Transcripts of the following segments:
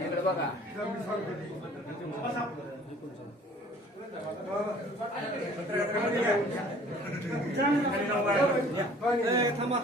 इकडे बघा. थांबा.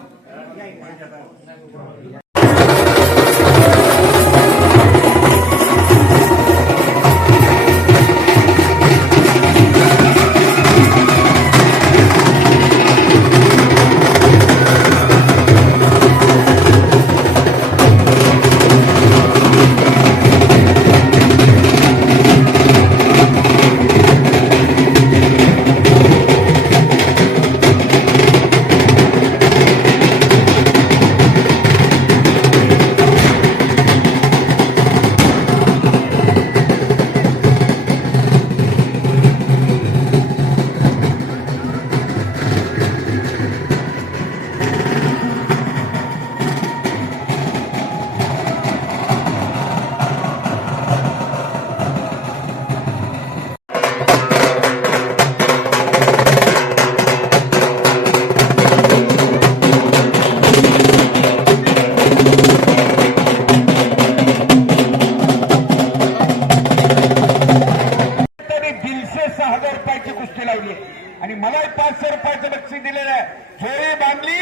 आणि मलाही 500 रुपयाचं बक्षीस दिलेलं आहे. जोडी बांधली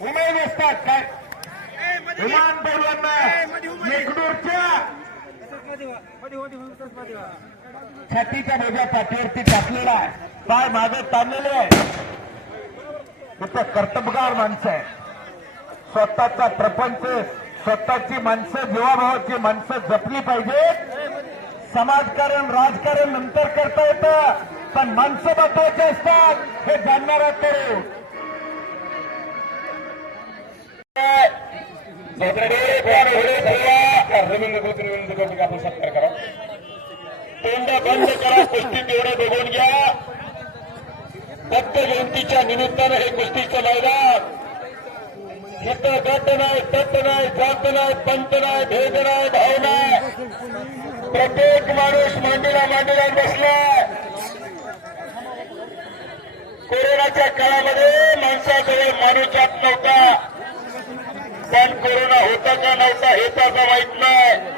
उमेद असतात काय विमान पैलवान एकडूरच्या छातीच्या मोठ्या पाठीवरती टाकलेला आहे. पाय मागे ताणलेले आहे. तिथं कर्तबगार माणसं आहे. स्वतःचा प्रपंच स्वतःची माणसं जीवाभावाची माणसं जपली पाहिजेत. समाजकारण राजकारण नंतर करता येतं पण माणसं महत्वाचे असतात हे जाणणारा तरुण. आपण सत्कार करा. तोंड बंद करा. कुस्ती तेवढे बघून घ्या. दत्त जयंतीच्या निमित्तानं हे कुस्तीचं मैदान. इथं गट नाही तट नाही जात नाही पंत नाही भेद नाही भाव नाही. प्रत्येक माणूस मांडीला बसलाय. कोरोनाच्या काळामध्ये माणसाजवळ माणूस जात नव्हता पण कोरोना होता का नव्हता हे त्याचा माहित नाही.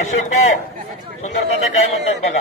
अशोक भाऊ सुंदरता काय म्हणतात बघा.